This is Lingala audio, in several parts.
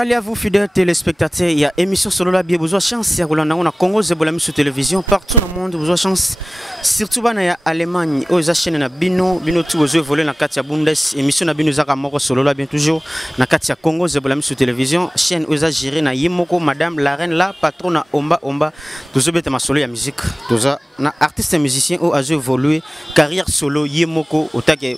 Salut à vous fidèles téléspectateurs, il y a émission solo la bien besoin chance ya Rolanda on a Congo Zebola sur télévision partout dans le monde besoin chance surtout bana ya Allemagne aux chaîne na bino tout besoin voler na katia Bundes émission na bino zaka moko solo la bien toujours na katia Congo Zebola sur télévision chaîne aux géré na Yemoko madame la reine la patronne na omba toujours bête ma solo ya musique toujours na artiste musicien au a évolué carrière solo Yemoko au take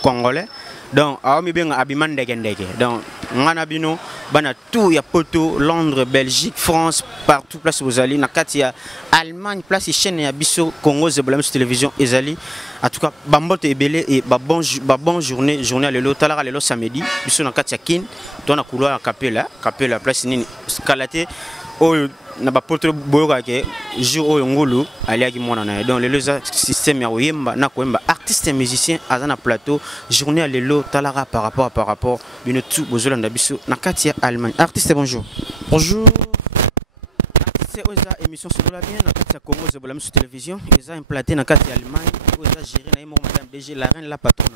congolais. Donc, je suis abiman ndege. Donc, ngana bino bana tout ya poto Londres, Belgique, France, partout place vous allez na kati ya Allemagne place chaîne ya biso Congo Zebola sur télévision ezali. En tout cas, bambote ebele et bon journée à lelo talara lelo samedi biso na kati ya kin to na couloir capella place nini skalate o na ba poto boyoka ke jour o ngulu aliaki mona na donc le système ya oyemba na koemba artiste musicien azana plateau journée à lelo talara par rapport bino tout bozolanda biso na kati ya Allemagne artiste bonjour c'est oza émission sur la bien na kati ya Congo Zebola sur télévision eza implanté na kati ya Allemagne oza géré na mo madame DG la reine la patronne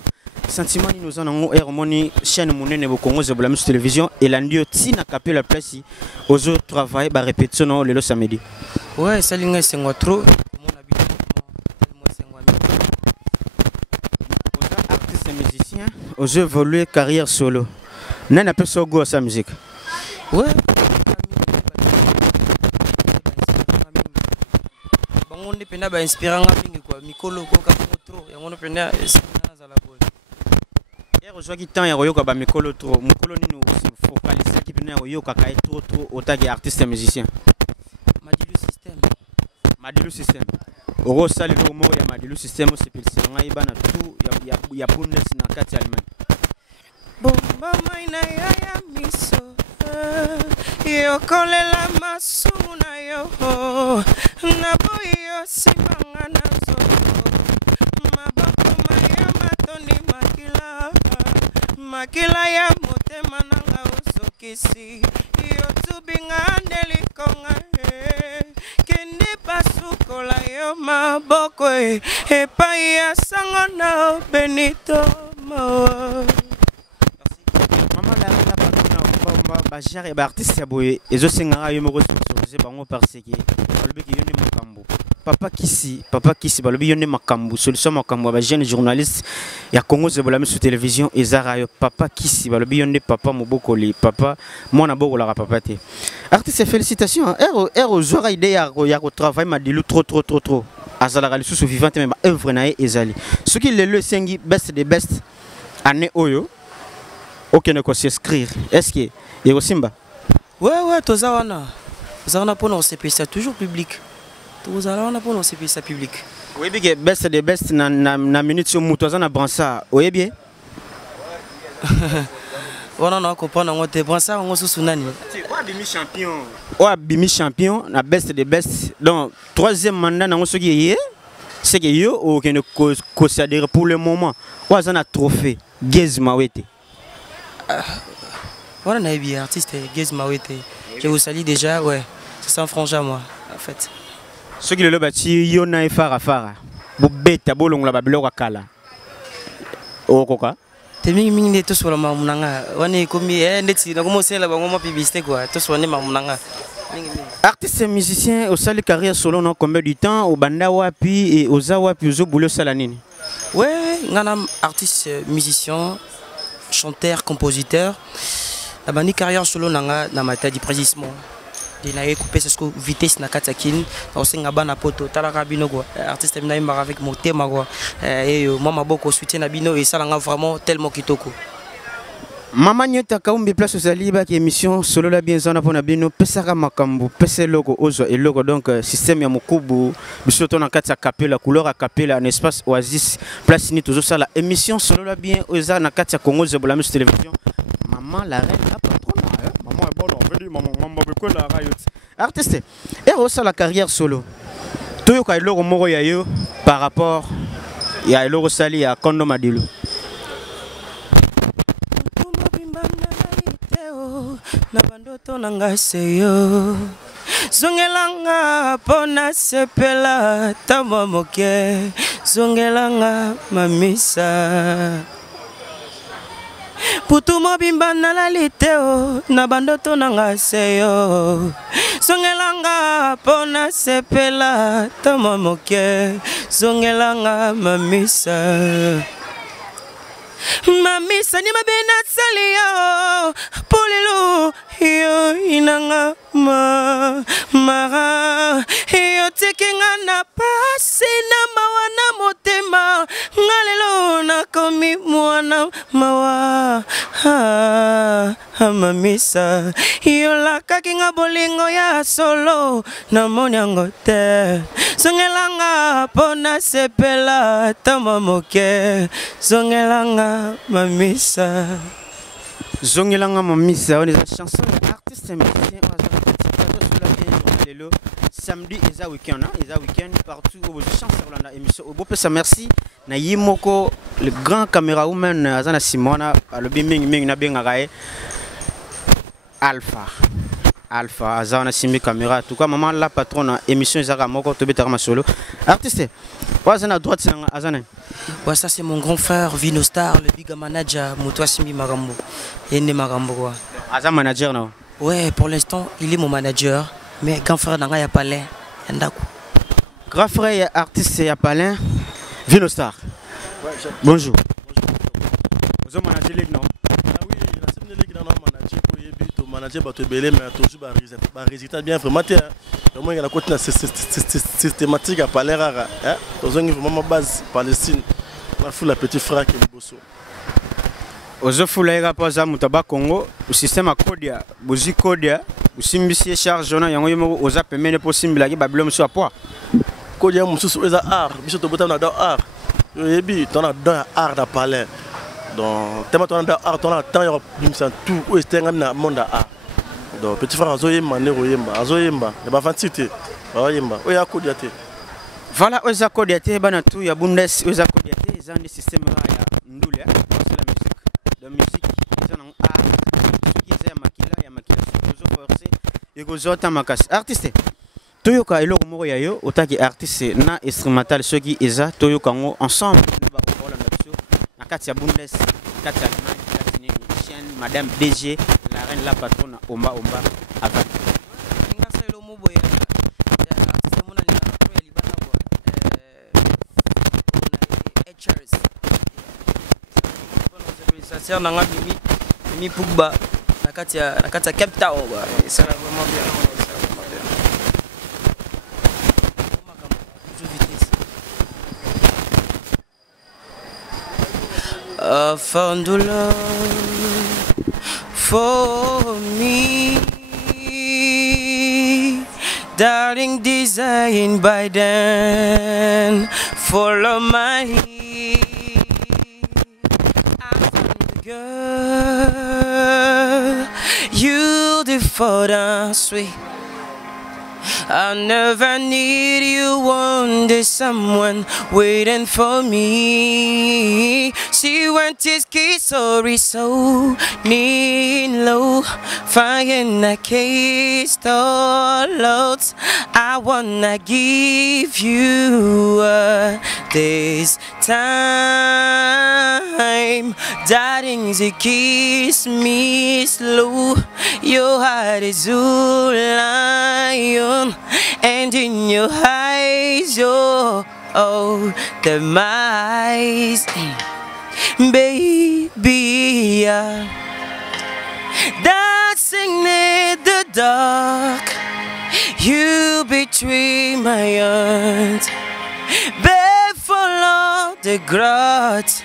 sentiment ni nous en avons harmonie chaîne monene au Congo Zebola sur télévision et la ndio tina capé la place aux autres travail ba répétition non le samedi ouais ça linga c'est moi trop mon habitude moi c'est moi artiste musicien aux évoluer carrière solo nana peut so go sa musique ouais on est pena ba inspirant mingi quoi mikolo ko ka trop ya on pena za la boy hier aujourd'hui temps ya yoka ba mikolo trop mikolo nini focaliser qui pena yoka ka trop otagi artiste musicien Madilu système oro sali lo mo ya Madilu système c'est pilsi ngai bana tout ya Bundes na kati Allemagne bomba maina ya miso yo kolela masumu na yo na boyo simanga na zo maboko maya matoni makila ya motema nanga osokisi yo tubinga ndelikonga kende pasukola yo maboko epai ya sango na Benito mawa Bajare ba artiste ya boye ezo sengara yo moko sponsorisé bango parce que balobi ki yone makambo papa kisi balobi yone makambo solution makambo ba jeune journaliste ya Congo Zebola sur télévision ezara yo papa kisi balobi yone papa mobokoli papa mona bokola papa te artiste félicitations ero zora idée ya ko travail Madilu trop azala gali sous vivante même œuvre na ezali ce qui le sengi best des best année oyo aucun ne peut s'inscrire est-ce que et au Simba ouais tozawana pour nous c'est toujours public tozawana pour nous c'est public oui bien best des best na minute sur mutozana bransa oui bien on a comprendre on te bransa on sous nani bimi champion na best des best donc troisième mandat na ce qui est c'est que yo aucun ne considère pour le moment wazana trophée Gez Mawete voilà na bien artiste Gez Mawete je vous salue déjà ouais c'est sans frangin moi en fait ce qui le bâti yona e fara bobeta bolongola babiloko kala okoka te mingi to sur la mamunanga wane komi ndeti na commencer la bango publicité quoi to sur ne mamunanga artiste musicien au sali carrière solo non combien du temps au banda wapi et aux wapi aux boulot salanini ouais ngana artiste musicien chanteur, compositeur, la bani carrière solo nanga na mata di précisément. De na coupé ce que vitesse na katakin, on singa bana poto talaka bino go. Artiste na imba avec mon thème go. Et moi ma boko soutien na bino et ça langa vraiment tellement kitoko. Mama nyota kaumbi place aux aliba qui émission solo la bien zona pona bino pesaka makambu pese logo ozo et logo donc système ya mokubu bisoto na kati ya capella couleur à capella un espace oasis place ni toujours ça la émission solo la bien oza na kati ya Congo Zebola sur télévision maman la reine la patronne maman est bonne on veut dire maman ngamba beko la rayot artiste et osa la carrière solo toyo ka logo moko ya yo par rapport ya logo sali ya Kondo Madilu na bandoto nanga seyo zongelanga pona sepela tamo moke zongelanga mamisa Putu mobimba nalali te o na bandoto nanga seyo songelanga pona sepela toma moke songelanga mamisa mamisa ni mabena salio polelo yo inanga mara yo tekenga na pasi na mawana motema ngalelo na komi mwana mawa mamisa yo lakaki nga bolingo ya solo na monyango te songelanga pona sepela tama moke songelanga mamisa Zongelanga mamisa, on est la chanson artiste musicien samedi et week-end, week-end partout où je chante sur la émission. Au beau ça merci. Na yimoko le grand caméraman Azana Simona le biming na bengaye Alpha Azana Simi caméra. En tout cas maman la patronne émission Zara moko to betara solo. Artiste. Wazana droite c'est Azana. Ouais, ça c'est mon grand frère Vino Star, le big manager Moutwa Simbi Marambo. Yende Marambo quoi. Azana manager non. Ouais, pour l'instant, il est mon manager. Mais grand frère Nanga Yapalin, Yandaku. Grand frère artiste Yapalin, Vino Star. Ouais, bonjour. Vous avez managé les non? Ah oui, la semaine dernière, on a managé pour y manager bateau belé, mais toujours un résultat bien formaté. Vraiment, il y a la côté systématique à Palais rare. Dans une vraiment base Palestine, la foule la petit frère qui est bosso. Ozofula pas za mutaba Congo, le système à Kodia, Bozi Kodia, ou Simbisi charge on a yango oza pemene po simbila ki Babylone so poids. Kodia mususu eza art, biso to botana dans art. Yebi, ton a dans art da palais. Donc tellement ton a art, ton a temps yo bimsa tout o estenga na monde art. Donc petit frère azoyemba ne royemba, azoyemba, e ba fantité. Royemba, o ya Kodia te. Voilà, oza Kodia te bana tout ya Bundes, oza Kodia te, za ndi système ya ndule, c'est la musique. La musique, ils en ont art. Ceux qui aiment ya makila, ceux qui forcé, et qui ont makas. Artiste, toyoka elo moro ya yo, otaki artiste na instrumental ceux qui eza toyoka ngo ensemble. Nous va voir la nation. Na kati ya Bundes, kati ya Allemagne, kati ni chaîne, Madame DG, la reine la patronne Omba avec. Ngasa elo mobo ya artiste mona ni na ya libana ko. HRS. Ça nanga mimi Pugba na kati ya Cape Town ba ça va vraiment bien I found the love for me, darling, designed by then. Follow my girl, you the photo sweet. I never need you, one day someone waiting for me. She went his kiss, sorry, so need low. Flying a case all out. I wanna give you this time. Darling, you kiss me slow. Your heart is all lion. And in your eyes, the mice, baby, dancing in the dark, you between my arms, babe, follow the grot.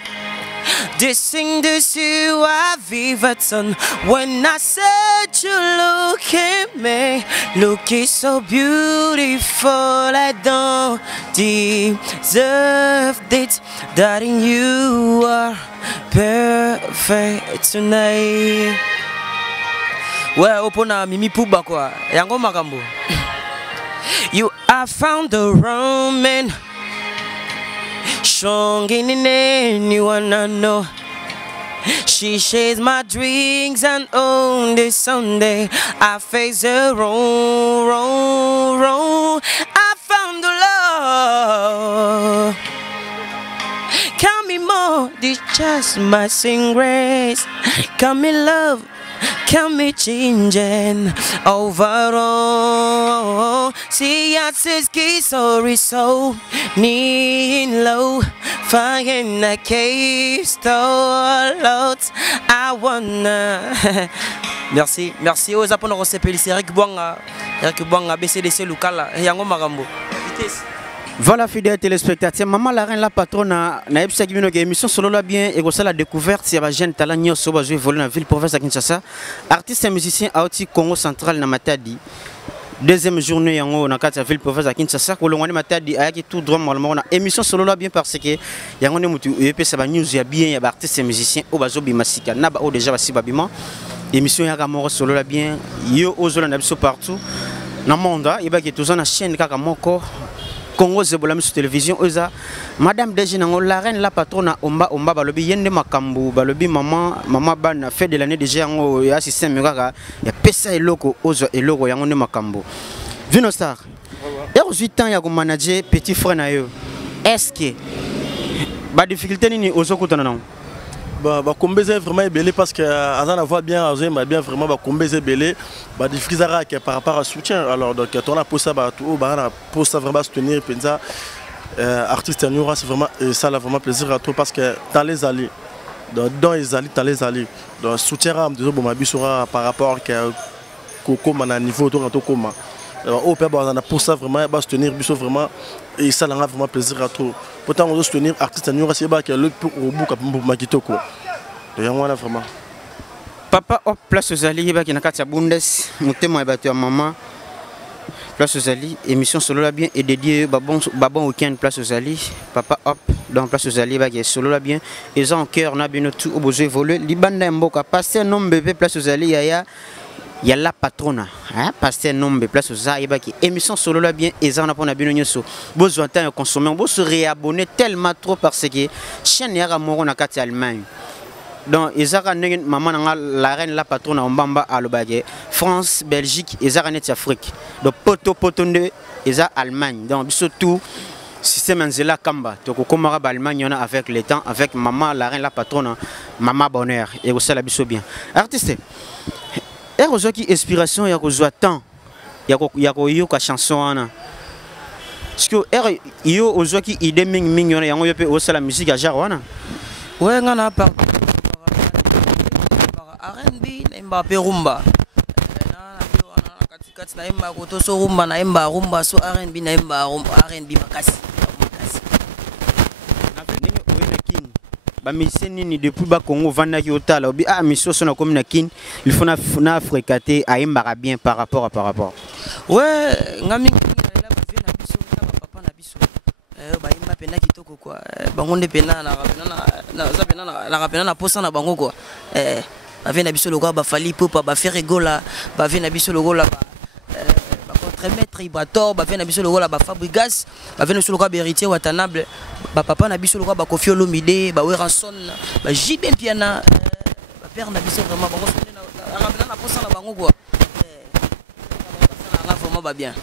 This thing this you I vivid son. When I said you look at me, looking so beautiful, I don't deserve it. Darling, you are perfect tonight. Well, opona Mimi Pugba kwa yango makambo. You have found the wrong man. Strong in anyone I know. She shares my dreams, and on this Sunday I face her wrong. I found the love. Count me more more than just my sing grace. Come me love, come me changing overall. See I says sorry so need low. Fire in the cave, stole I wanna. Merci, merci aux Japon on s'appelle Eric Bwanga BCDC Lukala Yango Marambo. Voilà, fidèles téléspectateurs, maman la reine la patronne na ebisa kibino ke émission solo la bien et ça la découverte c'est ba jeune talent nyoso ba jouer voler na ville province à Kinshasa, artiste et musicien auti Congo central na Matadi. Deuxième journée yango na kati ya ville province à Kinshasa ko longwani Matadi ayaki tout droit normalement na émission solo la bien parce que yango ne mutu epesa ba news ya bien ya ba artiste et musicien o bazo bimasika na ba o déjà ba sibabima émission ya moko solo la bien yo ozola na biso partout na monde et ba ki tous na chaîne kaka moko Congo Zebola sur télévision oza madame DG nango la reine la patronne omba balobi yende makambu balobi maman bana fait de l'année déjà yango ya système kaka ya pesa eloko ozo eloko yango ne makambu Vino Star et 18 ans ya ko manager petit frère na yo est-ce que ba difficulté nini ozo kutana nango bah combler vraiment belé parce que azan la voix bien azé m'a bien vraiment bah combler belé bah difficulté par rapport à soutien alors donc on a pour ça bah tout bah pour ça vraiment soutenir penza artiste Niora c'est vraiment ça là vraiment plaisir à toi parce que dans les allées dans les allées donc soutien ram de bon ma bisora par rapport que Coco man niveau tout comment au père bah on a pour ça vraiment bah soutenir biso vraiment et ça là vraiment plaisir à toi pourtant on doit soutenir artiste Niora c'est bah que le au bout pour makitoko vraiment papa hop place aux alliés qui na kati ya Bundes mutemo ya bato ya maman place aux alliés émission solo la bien et dédié babon week-end place aux alliés papa hop dans place aux alliés qui solo la bien et en cœur na bien tout au besoin voler libanda mboka passer nom bébé place aux alliés ya la patrona hein passer nombre place aux alliés qui émission solo la bien et ça on a pour na bien nyoso besoin temps consommer on se réabonner tellement trop parce que chaîne ya moro na kati Allemagne. Donc, Ezara maman la reine la patronne en Bamba à l'Obagé, France, Belgique, Ezara net Afrique. Donc, potonde, Ezara Allemagne. Donc, surtout, système Nzela Kamba. Donc, comme Allemagne, on a avec le temps, avec maman la reine la patronne, maman bonheur. Et aussi la biso bien. Artiste, et aux qui inspiration, il y a aux temps, il y a eu une chanson. Parce que il y a aux qui idée ming il y a eu aussi la musique à Jarwana. Ouais, on a pas. R&B naimba pe rumba katikati naimba kotoso rumba naimba rumba so R&B naimba R&B makasi ndenge oyena king ba mission nini depuis ba Congo vanda ki otala obi mission sona comme na king il faut na fréquenter aimba bien par rapport ouais ngami la ba na biso na papa na biso ba imba pena kitoko quoi bango nde pena na rapena na posa na bango quoi bavie na biso logo ba fali popa ba faire rigola bavie na biso logo la ba contre-maître Ibrator bavie na biso logo la ba Fabrigas bavie na biso logo ba héritier Watanabe ba papa na biso logo ba Koffi Olomide ba Weranson ba JB Piana ba père na biso vraiment bango na posa na bango quoi ça vraiment ba bien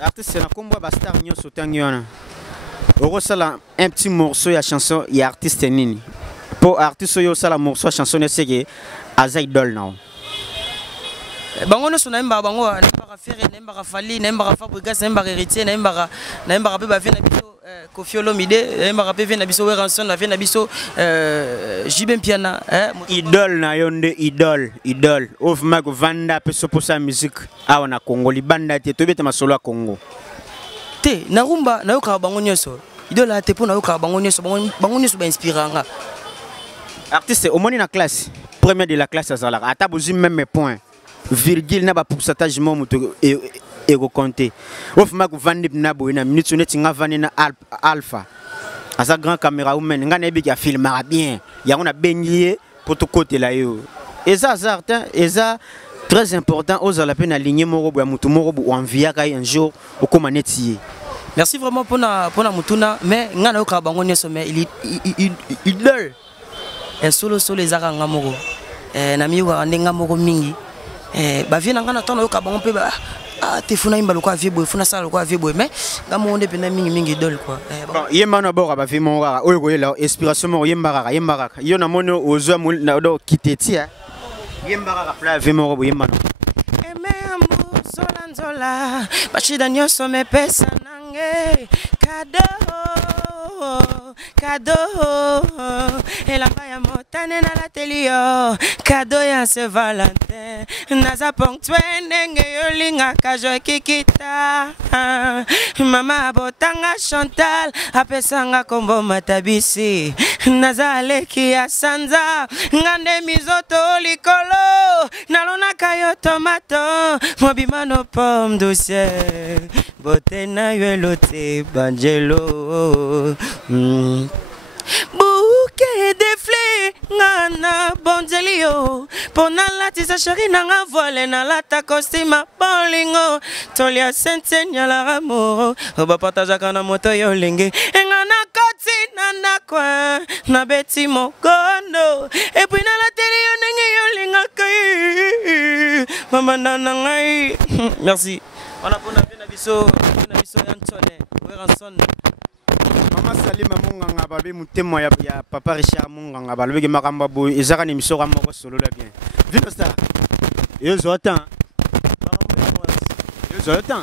artiste na kombo ba star nyoso tangiona oko sala un petit morceau ya chanson ya artiste nini pour artiste yo sala morceau chanson c'est que aza idole now bango no sona mba bango na ba faire na mba fali na mba Fabrigas na mba héritier na mba pe ba vient na biso Koffi Olomide na mba pe vient na biso Weranson na vient na biso JB Piana idole na yonde idole of mag vanda pe so pour sa musique awa na Congo libanda te to beta masolo ya Congo te na rumba na yo ka bango nyoso idole te po na yo ka bango nyoso ba inspiranga artiste au moins na classe première de la classe azala ata bozi même point virgule na ba pourcentage mo muto et compter of mag vandi na bo na minute net nga vandi na alpha asa grand caméra woman nga na bi ki filmera bien ya on a bengié pour to côté là yo et ça certain et ça très important aux la peine aligner moro bo muto moro bo envia ka un jour au comme netier. Merci vraiment pour na mutuna mais nga na ka bango nyeso mais il dole et solo les aranga moro na mi wa ndenga moko mingi ba vie na nga na tona ka bango pe ba ah te funa imba lokwa vie boy funa sala lokwa vie boy mais ngamo onde pena mingi idole quoi bon yemba na bora ba vie mon rara oyo koyela inspiration mo yemba rara yo na mono ozwa na do kiteti yemba rara pla vie mon robo yemba Zola, bachida nyoso me pesa nange cadeau elamba ya motane na la telio cadeau ya Saint Valentin naza ponctue ndenge yolinga kajo kikita mama botanga Chantal apesanga kombo matabisi naza aleki ya sanza ngande mizoto likolo nalona kayo tomato mobimano pomme douce bote na yelote banjelo bouquet de fleurs ngana bonjelio pona latisa chéri nanga voile na lata costume bolingo tolia sentenya la ramoro oba partage kana moto yo lenge ngana koti nanda kwa na beti mokondo et puis na la télé yo nenge yo linga kai mama nana ngai merci on a pona bien biso Antoine Weranson Mama Salima Munganga babe mutemo ya papa Richard Munganga balobeki makamba boy ezaka ni misoko moko solo la bien. Vino star. Yo zotan. Yo zotan.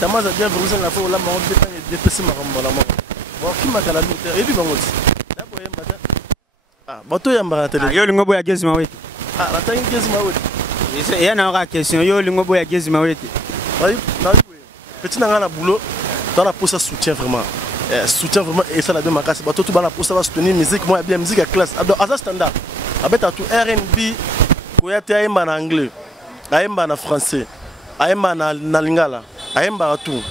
Tamaza bien vous la fois la mort de pesi makamba la mort. Bon qui makala militaire et puis bangoti. D'abord yamba. Ah, bato yamba tele. Yo lingo boya gezi maweti. Ah, la tangi gezi maweti. Il y a une question. Yo lingo boya gezi maweti. Petit dans la boulot, dans la poste soutien vraiment. Soutien vraiment et ça la demande casse. Bah tout dans la poste va soutenir musique, moi bien musique à classe. À ça standard. Avec tout R&B, koyate aimba en anglais, aimba en français, aimba en lingala, aimba tout.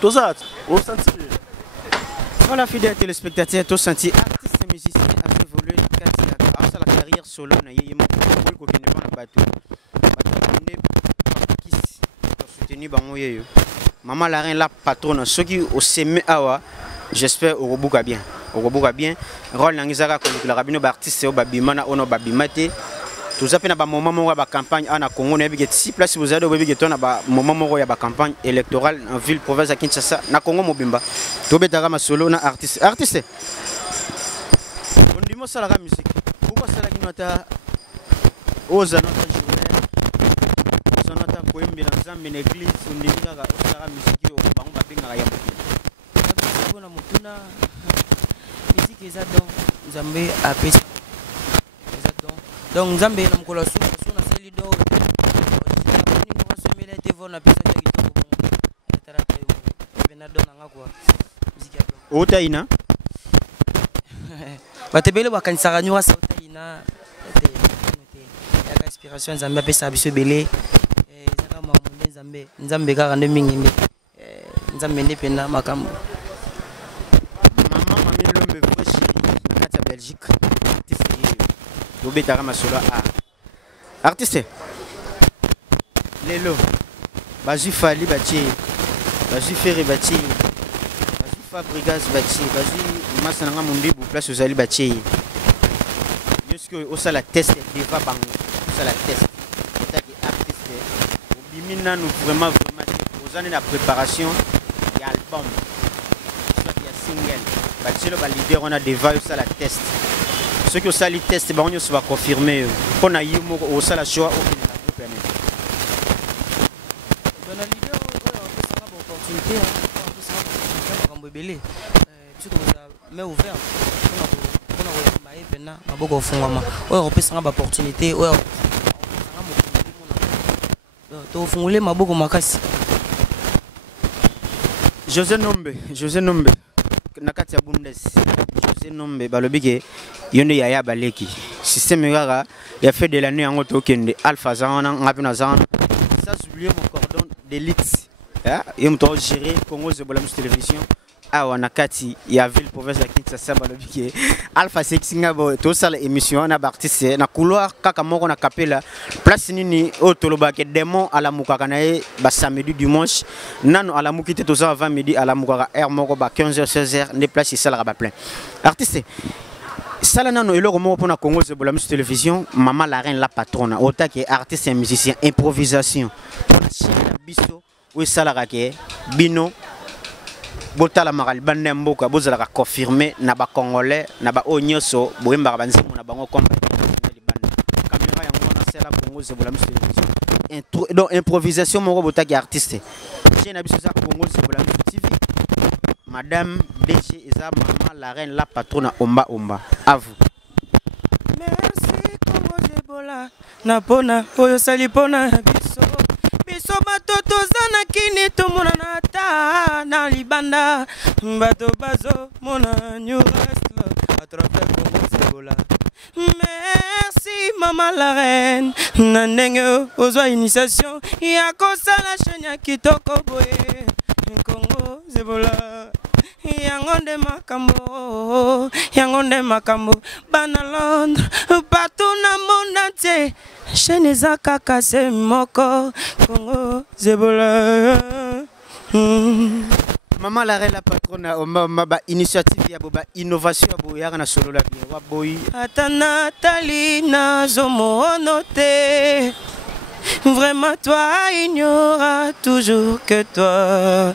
Tout ça au senti. Voilà fidèles téléspectateurs, tout senti artiste et musicien a évolué dans la carrière solo na yémo ko kende bana bato. Soutenu bango yeyo. Maman la reine la patronne ceux qui au seme awa j'espère au rebuka bien. Au rebuka bien. Rôle nangizaka ko la rabino ba artiste au babimana ono babimate. Tout ça pena ba moment moko ba campagne ana Congo na bige 6 places vous allez obéi to na ba moment moko ya ba campagne électorale en ville province à Kinshasa na Congo mobimba. To betaka ma solo na artiste. Artiste. On dit mo sala ka musique. Pourquoi sala ki nota oza nota sonata koyembela nzambe na église ondimikaka osala musiki oyo bango babengaka ya mokili mpona motuna musiki eza don nzambe apesa eza don donc nzambe na mokolo ya suka so nasali do asomeli ete vo napesaki ya kitoko etalata yo pena don nanga kua musiki ya don otaina bato ebele bakanisaka nyokasa otaina yaka inspiration nzambe apesaka biso ebele nzambe kaka nde mingi nde nzambe nde pena makambo mama mami lombe fresh na kati ya Belgique artiste yobetaka masolo artiste lelo bazwi fali batie bazwi fere batie bazwi fabrigas batie bazwi masa nanga mondibu place ozali batie yo soki osala test deva bango osala test nous vraiment aux années de préparation il y a album soit il y a single bachelo ba leader on a des vagues ça la test ceux qui ont ça les test ba on se va confirmer on a eu au ça la choix au groupe dans la leader on ça va opportunité on ça va belé surtout mais ouvert on a maï pena maboko fungama on peut ça va opportunité tofungule maboko makasi. José Nombe na kati ya Bundes José Nombe balobike yonde yaya baleki système gaga ya fait de l'année en tokende alpha zana ngapina zana ça oublier mon cordon d'élite yom to gérer Congo de la télévision awa na kati ya ville province ya Kinshasa balobike alpha sexinga bo to sala émission na artiste na couloir kaka moko na capella place nini o toloba ke démon ala mukaka na e ba samedi dimanche nano ala mukite to ça 20 midi ala mukaka heure moko ba 15h 16h ne place sala ba plein artiste Salana no eloko moko pona Congo Zebola Musique Télévision, Maman la reine la patronne, autant que artiste et musicien, improvisation. Pona chine biso, oui salaka ke bino botala maral bande mboka bozala confirmer na ba congolais na ba onyoso boyemba banzimu na bango comme caméra yango na sala Congo Zebola Musique Télévision. Donc improvisation moko bota ke artiste. Chine biso za Congo Zebola Musique TV. Madame DG Eza Maman la reine la patronne Omba Omba. À vous. Merci Congo Zebola. Napona oyo sali pona biso. Biso bato tozana kini tomona na ta na libanda. Bato bazo mona new wrestler à travers Congo Zebola. Merci Maman la reine. Na ndenge ozwa initiation ya kosala chaîne ya kitoko boye. Congo Zebola. Yangonde makambo bana Londres partout na monde entier chaîne za kaka se moko Congo Zebola. Maman la reine la patronne Omba ba initiative ya boba innovation ya boya na solo la bien wa boy atana talina zomono te. Vraiment toi il n'y aura toujours que toi.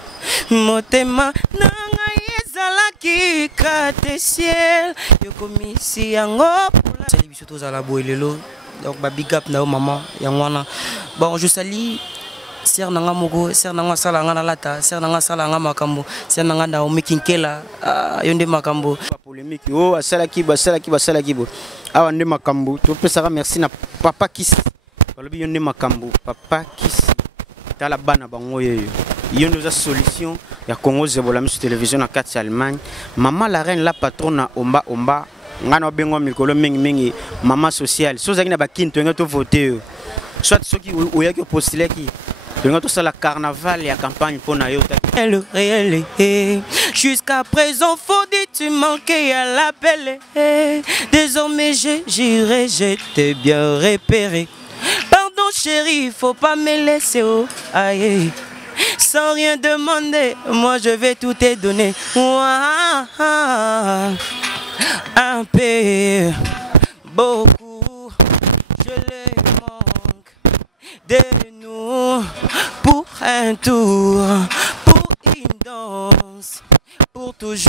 Motema nanga yezalaki kate ciel yokomisi yango pula sali biso tozala boelelo donc ba big up na maman yangwana. Bon je salue sœur nanga moko sœur nanga sala ngana lata sœur nanga sala ngama makambo sœur nanga na omikinkela yonde makambo polémique oh asalaki bo awa nde makambo to pesaka merci na papa Kisi balobi yonde makambo papa Kisi tala bana bango yeyo yondo za solution ya Congo Zebola Musique Télévision na kati ya Allemagne. Maman la reine la patronne Omba Omba ngana bengo mikolo mingi maman sociale sozaki na bakinto nga to voter soit soki oyaki postuler ki donc tout ça la carnaval et la campagne pour na yo jusqu'à présent faut dire tu manquais à l'appel. Désormais j'irai, je t'ai bien repéré. Pardon chérie, faut pas me laisser oh aïe. Sans rien demander, moi je vais tout te donner. Un peu, beaucoup, je les manque de nous pour un tour, pour une danse, pour toujours.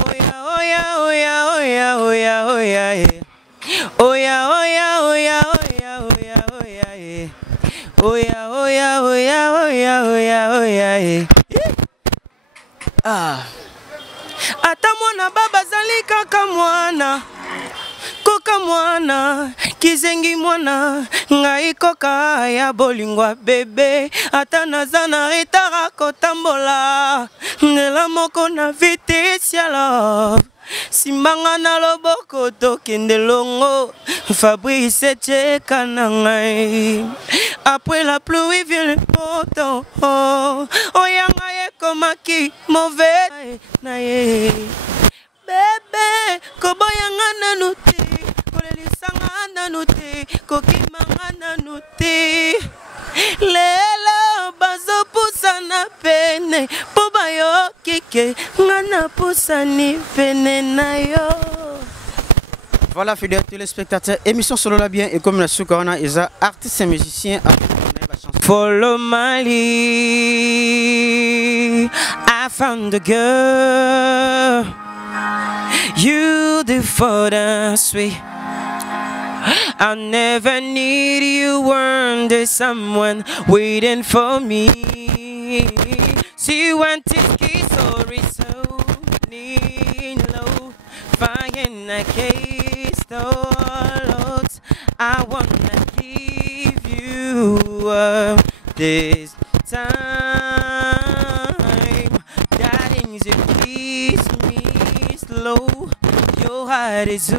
Oh ya, oh ya, oh ya, oh ya, oh ya, oh ya, eh. Oh ya, oh ya, oh ya, oh ya, oh ya, oh ya, eh. Oh ya, oh ya, oh ya, oh ya, oh ya, oh ya, eh. Ah. Ata mwana baba zali kaka mwana. Koka mwana, kizengi mwana, ngai koka ya bolingwa bebe. Ata nazana retara kotambola, nela moko na vitesse ya love. Simbanga na loboko tokende longo, Fabrice cheka na ngai. Après la pluie vient le beau temps. Oh yanga ye komaki mauvais na ye. Bébé, kobo yanga nanuti, kolelisanga nanuti, kokimanga nanuti. Lelo bazo pusana pene, po bayo kike, ngana pusani pene na yo. Voilà, fidèles téléspectateurs, émission Solo la bien et comme la Soukarana, ils sont artistes et musiciens. Follow my lead, I found the girl. You the photo sweet. I never need you, weren't there someone waiting for me? She wanted kiss or so low, flying a case loads. I wanna give you this time. Darling, you please me slow. Your heart is